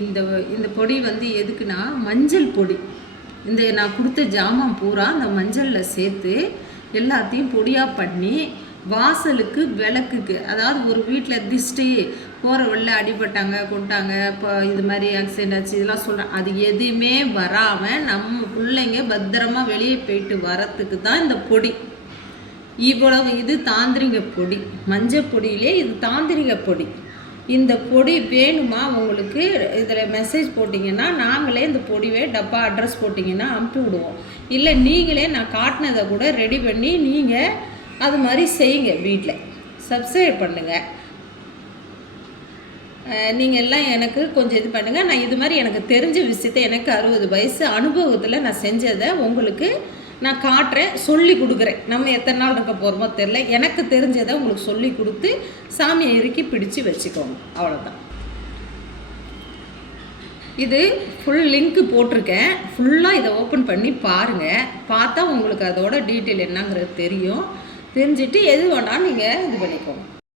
இந்த இந்த பொடி வந்து எதுக்குன்னா மஞ்சள் பொடி. இந்த நான் கொடுத்த ஜாமான் பூரா அந்த மஞ்சளில் சேர்த்து எல்லாத்தையும் பொடியாக பண்ணி வாசலுக்கு விளக்குக்கு அதாவது ஒரு வீட்டில் திஷ்டி போகிற வெளில அடிபட்டாங்க கொண்டாங்க இப்போ இது மாதிரி ஆக்சிடென்ட் ஆச்சு இதெல்லாம் சொல்கிறேன் அது எதுவுமே வராமல் நம்ம பிள்ளைங்க பத்திரமா வெளியே போயிட்டு வரத்துக்கு தான் இந்த பொடி. இவ்வளவு இது தாந்திரிக பொடி. மஞ்சள் பொடியிலே இது தாந்திரிக பொடி. இந்த பொடி வேணுமா உங்களுக்கு? இதில் மெசேஜ் போட்டிங்கன்னா நாங்களே இந்த பொடிவே டப்பா அட்ரஸ் போட்டிங்கன்னா அனுப்பி விடுவோம். இல்லை நீங்களே நான் காட்டினதை கூட ரெடி பண்ணி நீங்கள் அது மாதிரி செய்யுங்க வீட்டில் சப்ஸ்கிரைப் பண்ணுங்கள் நீங்கள் எல்லாம் எனக்கு கொஞ்சம் இது பண்ணுங்கள் நான் இது மாதிரி எனக்கு தெரிஞ்ச விஷயத்தை எனக்கு அறுபது வயசு அனுபவத்தில் நான் செஞ்சதை உங்களுக்கு நான் காட்டுறேன் சொல்லி கொடுக்குறேன். நம்ம எத்தனை நாள் இருக்க போகிறோமோ தெரில எனக்கு தெரிஞ்சதை உங்களுக்கு சொல்லி கொடுத்து சாமியை இறுக்கி பிடிச்சு வச்சுக்கோங்க. அவ்வளோதான் இது ஃபுல் லிங்க் போட்டிருக்கேன். ஃபுல்லாக இதை ஓப்பன் பண்ணி பாருங்கள் பார்த்தா உங்களுக்கு அதோட டீட்டெயில் என்னங்கிறது தெரியும். தெரிஞ்சுட்டு எது வேணாலும் நீங்கள் இது பண்ணிக்கோங்க.